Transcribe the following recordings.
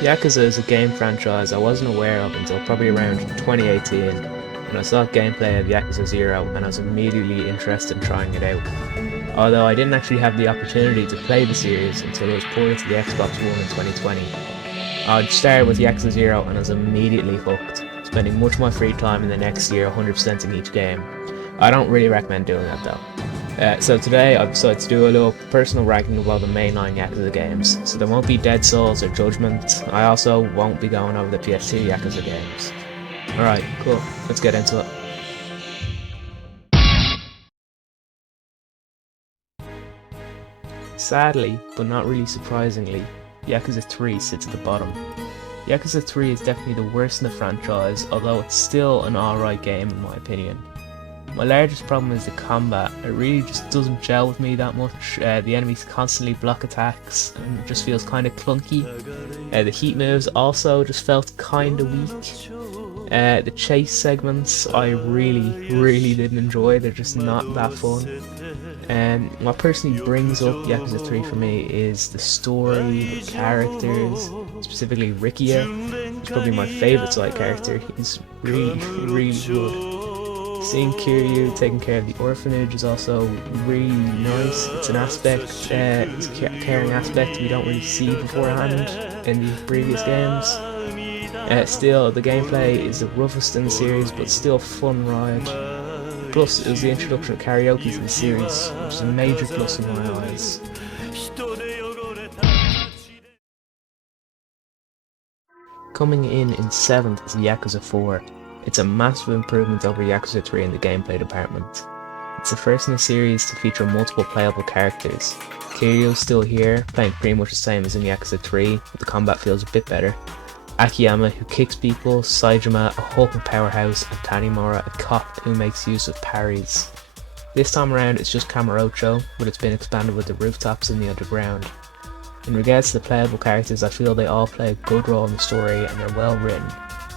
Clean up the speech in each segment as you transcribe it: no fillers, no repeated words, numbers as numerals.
Yakuza is a game franchise I wasn't aware of until probably around 2018 when I saw gameplay of Yakuza 0 and I was immediately interested in trying it out. Although I didn't actually have the opportunity to play the series until it was ported to the Xbox One in 2020. I started with Yakuza 0 and I was immediately hooked, spending much of my free time in the next year 100%ing each game. I don't really recommend doing that though. So today I've decided to do a little personal ranking of all the mainline Yakuza games. So there won't be Dead Souls or Judgment. I also won't be going over the PS2 Yakuza games. Alright, cool. Let's get into it. Sadly, but not really surprisingly, Yakuza 3 sits at the bottom. Yakuza 3 is definitely the worst in the franchise, although it's still an alright game in my opinion. My largest problem is the combat. It really just doesn't gel with me that much. The enemies constantly block attacks and it just feels kind of clunky. The heat moves also just felt kind of weak. The chase segments I really didn't enjoy. They're just not that fun. And what personally brings up Yakuza 3 for me is the story, the characters, specifically Rikia. He's probably my favourite side character. He's really good. Seeing Kiryu taking care of the orphanage is also really nice. It's an aspect, it's a caring aspect we don't really see beforehand in the previous games. Still, the gameplay is the roughest in the series, but still a fun ride. Plus, it was the introduction of karaoke to the series, which is a major plus in my eyes. Coming in 7th is Yakuza 4. It's a massive improvement over Yakuza 3 in the gameplay department. It's the first in the series to feature multiple playable characters. Kiryu's still here, playing pretty much the same as in Yakuza 3, but the combat feels a bit better. Akiyama, who kicks people, Saejima, a hulking powerhouse, and Tanimura, a cop who makes use of parries. This time around it's just Kamurocho, but it's been expanded with the rooftops and the underground. In regards to the playable characters, I feel they all play a good role in the story and they're well written.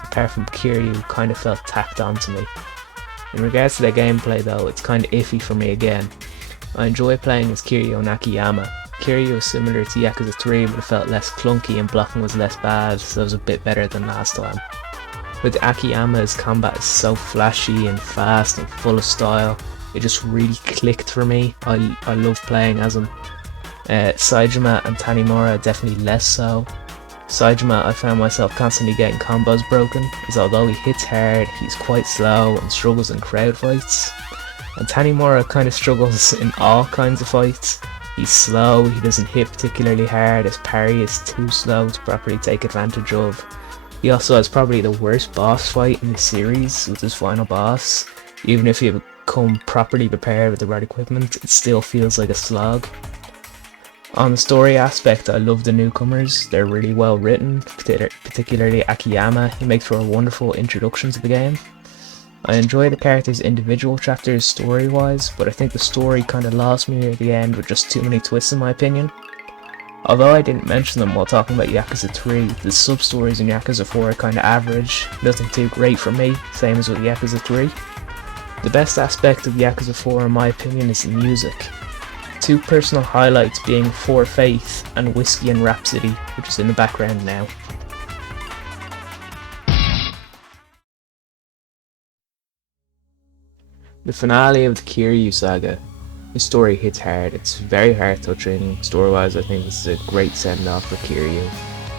Apart from Kiryu, who kind of felt tacked on to me. In regards to their gameplay though, it's kind of iffy for me again. I enjoy playing as Kiryu and Akiyama. Kiryu was similar to Yakuza 3 but it felt less clunky and blocking was less bad, so it was a bit better than last time. With Akiyama, his combat is so flashy and fast and full of style. It just really clicked for me. I love playing as him. Saejima and Tanimura definitely less so. Saejima, I found myself constantly getting combos broken, as although he hits hard, he's quite slow and struggles in crowd fights. And Tanimura kind of struggles in all kinds of fights. He's slow, he doesn't hit particularly hard, his parry is too slow to properly take advantage of. He also has probably the worst boss fight in the series with his final boss. Even if you come properly prepared with the right equipment, it still feels like a slog. On the story aspect, I love the newcomers. They're really well written, particularly Akiyama. He makes for a wonderful introduction to the game. I enjoy the characters' individual chapters story-wise, but I think the story kind of lost me near the end with just too many twists in my opinion. Although I didn't mention them while talking about Yakuza 3, the sub-stories in Yakuza 4 are kind of average, nothing too great for me, same as with Yakuza 3. The best aspect of Yakuza 4 in my opinion is the music. Two personal highlights being For Faith and Whiskey and Rhapsody, which is in the background now. The finale of the Kiryu saga. The story hits hard, it's very heart touching. Story wise, I think this is a great send off for Kiryu.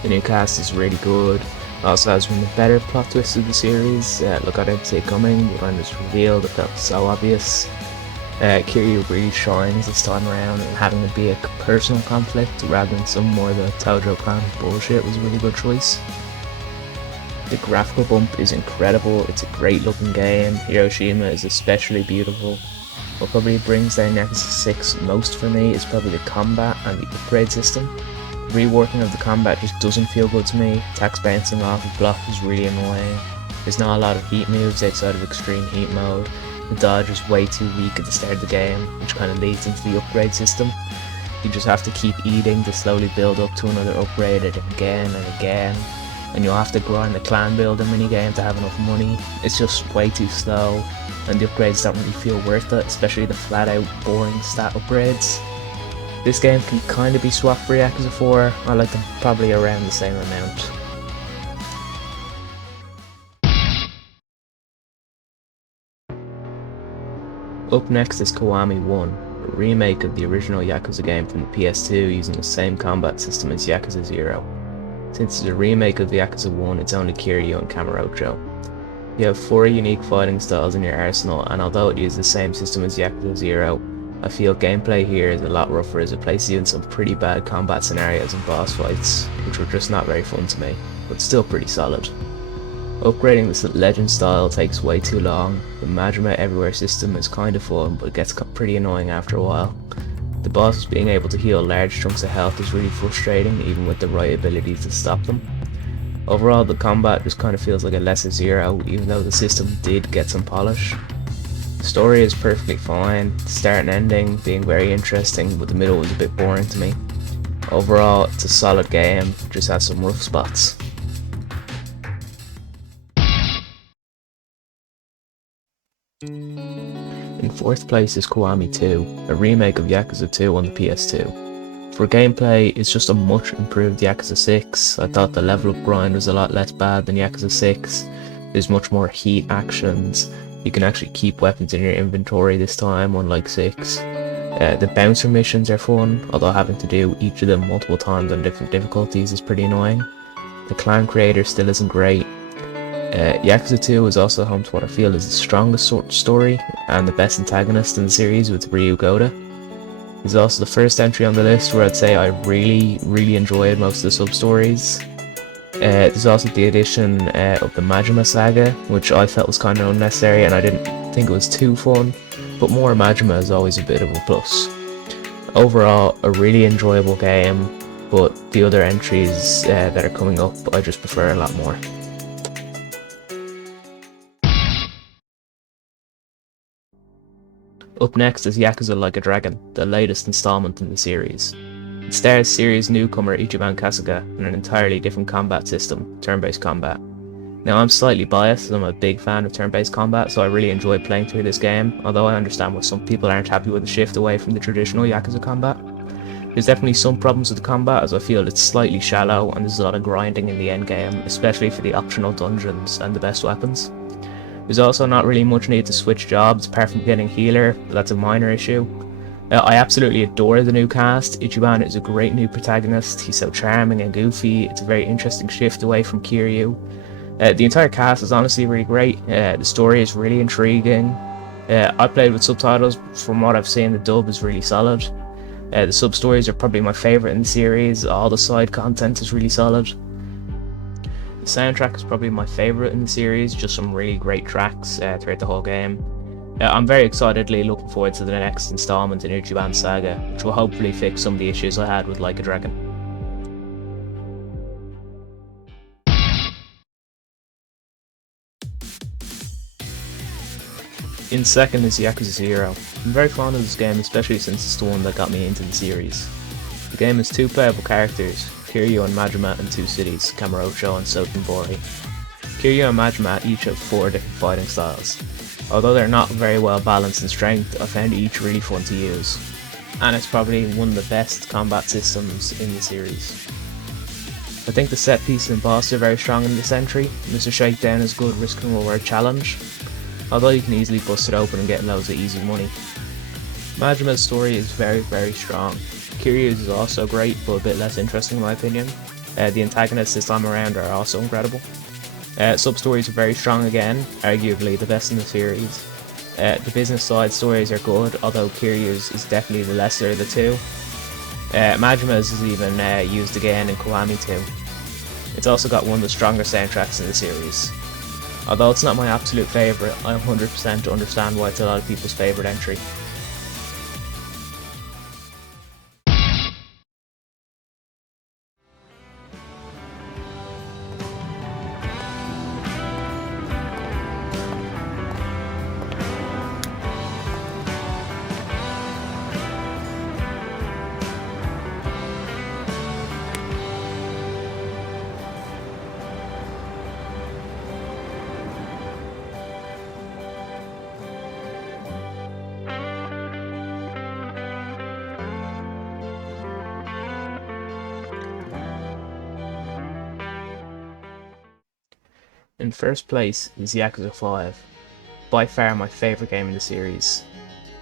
The new cast is really good. It also has one of the better plot twists of the series. Look, I didn't see it coming, but when it was revealed it felt so obvious. Kiryu really shines this time around, and having it be a personal conflict rather than some more of the Tojo clan bullshit was a really good choice. The graphical bump is incredible, it's a great looking game. Hiroshima is especially beautiful. What probably brings down Yakuza 6 most for me is probably the combat and the upgrade system. The reworking of the combat just doesn't feel good to me. Attacks bouncing off a block is really annoying. There's not a lot of heat moves outside of extreme heat mode. The dodge is way too weak at the start of the game, which kind of leads into the upgrade system. You just have to keep eating to slowly build up to another upgrade again and again, and you'll have to grind the clan builder minigame to have enough money. It's just way too slow, and the upgrades don't really feel worth it, especially the flat out boring stat upgrades. This game can kind of be swapped for Yakuza 4, I like them probably around the same amount. Up next is Kiwami 1, a remake of the original Yakuza game from the PS2 using the same combat system as Yakuza 0. Since it's a remake of the Yakuza 1, it's only Kiryu and Kamurocho. You have 4 unique fighting styles in your arsenal, and although it uses the same system as Yakuza 0, I feel gameplay here is a lot rougher as it places you in some pretty bad combat scenarios and boss fights, which were just not very fun to me, but still pretty solid. Upgrading this legend style takes way too long. The Majima everywhere system is kinda fun, but it gets pretty annoying after a while. The bosses being able to heal large chunks of health is really frustrating, even with the right abilities to stop them. Overall, the combat just kinda feels like a lesser Zero, even though the system did get some polish. The story is perfectly fine, the start and ending being very interesting, but the middle was a bit boring to me. Overall, it's a solid game, just has some rough spots. In 4th place is Kiwami 2, a remake of Yakuza 2 on the PS2. For gameplay, it's just a much improved Yakuza 6. I thought the level up grind was a lot less bad than Yakuza 6. There's much more heat actions. You can actually keep weapons in your inventory this time, unlike 6. The bouncer missions are fun, although having to do each of them multiple times on different difficulties is pretty annoying. The clan creator still isn't great. Yakuza 2 is also home to what I feel is the strongest story and the best antagonist in the series with Ryu Goda. He's also the first entry on the list where I'd say I really enjoyed most of the sub-stories. There's also the addition of the Majima saga, which I felt was kind of unnecessary and I didn't think it was too fun, but more Majima is always a bit of a plus. Overall, a really enjoyable game, but the other entries that are coming up I just prefer a lot more. Up next is Yakuza Like a Dragon, the latest installment in the series. It stars series newcomer Ichiban Kasuga in an entirely different combat system, turn-based combat. Now I'm slightly biased as I'm a big fan of turn-based combat, so I really enjoyed playing through this game, although I understand why some people aren't happy with the shift away from the traditional Yakuza combat. There's definitely some problems with the combat, as I feel it's slightly shallow and there's a lot of grinding in the endgame, especially for the optional dungeons and the best weapons. There's also not really much need to switch jobs apart from getting healer, but that's a minor issue. I absolutely adore the new cast. Ichiban is a great new protagonist, he's so charming and goofy, it's a very interesting shift away from Kiryu. The entire cast is honestly really great, the story is really intriguing. I played with subtitles, from what I've seen the dub is really solid. The sub-stories are probably my favourite in the series, all the side content is really solid. The soundtrack is probably my favourite in the series, just some really great tracks throughout the whole game. I'm very excitedly looking forward to the next installment in Ichiban's saga, which will hopefully fix some of the issues I had with Like a Dragon. In 2nd is Yakuza 0. I'm very fond of this game, especially since it's the one that got me into the series. The game has 2 playable characters, Kiryu and Majima, and 2 cities, Kamurocho and Sotenbori. Kiryu and Majima each have 4 different fighting styles. Although they're not very well balanced in strength, I found each really fun to use. And it's probably one of the best combat systems in the series. I think the set pieces and boss are very strong in this entry. Mr. Shakedown is good risk and reward challenge, although you can easily bust it open and get loads of easy money. Majima's story is very strong. Kiryu's is also great, but a bit less interesting in my opinion. The antagonists this time around are also incredible. Sub-stories are very strong again, arguably the best in the series. The business side stories are good, although Kiryu's is definitely the lesser of the two. Majima's is even used again in Kiwami 2. It's also got one of the stronger soundtracks in the series. Although it's not my absolute favourite, I 100% understand why it's a lot of people's favourite entry. In first place is Yakuza 5, by far my favourite game in the series.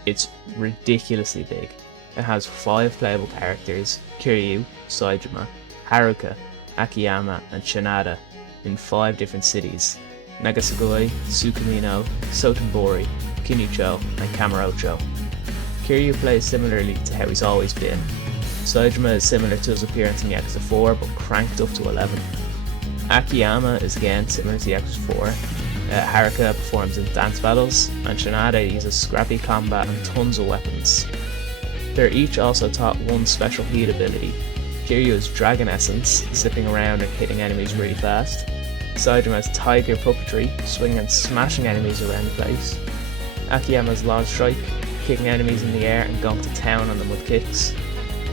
It's ridiculously big. It has 5 playable characters: Kiryu, Saejima, Haruka, Akiyama and Shinada, in 5 different cities: Nagasugoi, Tsukumino, Sotenbori, Kinicho and Kamurocho. Kiryu plays similarly to how he's always been. Saejima is similar to his appearance in Yakuza 4 but cranked up to 11. Akiyama is again similar to Yakuza 4. Haruka performs in dance battles, and Shinada uses scrappy combat and tons of weapons. They're each also taught one special heat ability. Kiryu's Dragon Essence, zipping around and hitting enemies really fast. Saejima's Tiger Puppetry, swinging and smashing enemies around the place. Akiyama's Launch Strike, kicking enemies in the air and going to town on them with kicks.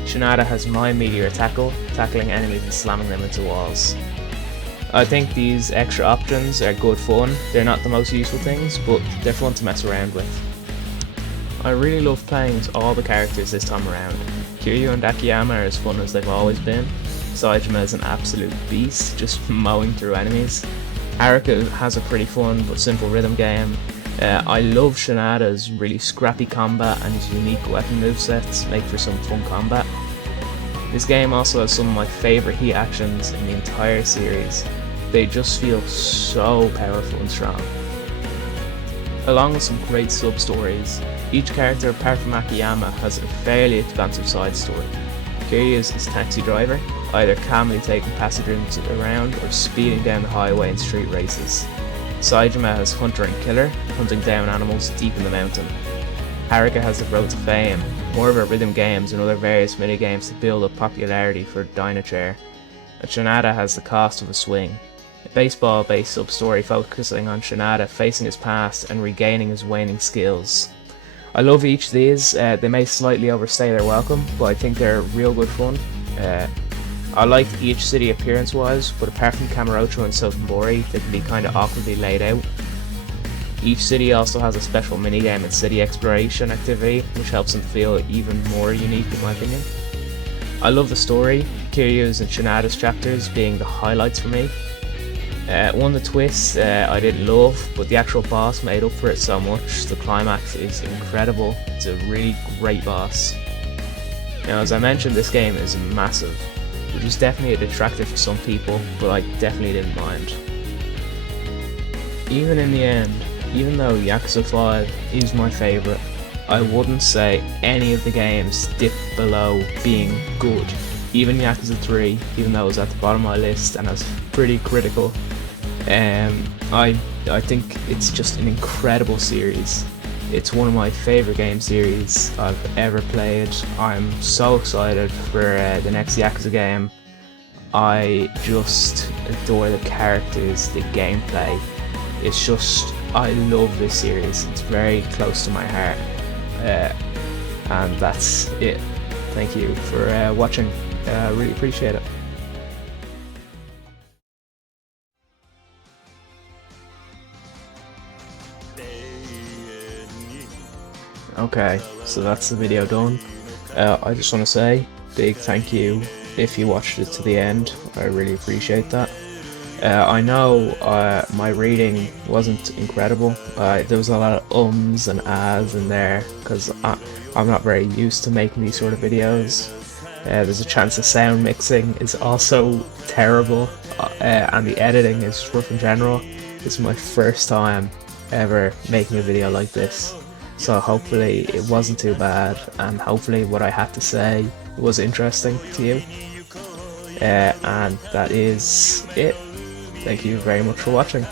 Shinada has My Meteor Tackle, tackling enemies and slamming them into walls. I think these extra options are good fun. They're not the most useful things, but they're fun to mess around with. I really love playing as all the characters this time around. Kiryu and Akiyama are as fun as they've always been. Saejima is an absolute beast, just mowing through enemies. Haruka has a pretty fun but simple rhythm game. I love Shinada's really scrappy combat, and his unique weapon movesets make for some fun combat. This game also has some of my favourite heat actions in the entire series. They just feel so powerful and strong. Along with some great sub-stories, each character apart from Akiyama has a fairly expansive side story. Kiryu is his taxi driver, either calmly taking passengers around or speeding down the highway in street races. Saejima has Hunter and Killer, hunting down animals deep in the mountain. Haruka has the Road to Fame, more of her rhythm games and other various minigames to build up popularity for Dynachair. And Shinada has The Cost of a Swing, a baseball-based sub-story focusing on Shinada facing his past and regaining his waning skills. I love each of these. They may slightly overstay their welcome, but I think they're real good fun. I liked each city appearance-wise, but apart from Kamurocho and Sotenbori, they can be kind of awkwardly laid out. Each city also has a special minigame and city exploration activity, which helps them feel even more unique in my opinion. I love the story, Kiryu's and Shinada's chapters being the highlights for me. One of the twists I didn't love, but the actual boss made up for it so much. The climax is incredible. It's a really great boss. Now, as I mentioned, this game is massive, which is definitely a detractor for some people, but I definitely didn't mind. Even in the end, even though Yakuza 5 is my favourite, I wouldn't say any of the games dip below being good. Even Yakuza 3, even though it was at the bottom of my list and I was pretty critical, I think it's just an incredible series. It's one of my favourite game series I've ever played. I'm so excited for the next Yakuza game. I just adore the characters, the gameplay. It's just, I love this series. It's very close to my heart. And that's it. Thank you for watching. I really appreciate it. Okay, so that's the video done. I just want to say big thank you if you watched it to the end. I really appreciate that. I know my reading wasn't incredible. There was a lot of ums and ahs in there because I'm not very used to making these sort of videos. There's a chance the sound mixing is also terrible, and the editing is rough in general. This is my first time ever making a video like this, so hopefully it wasn't too bad, and hopefully what I had to say was interesting to you. And that is it. Thank you very much for watching.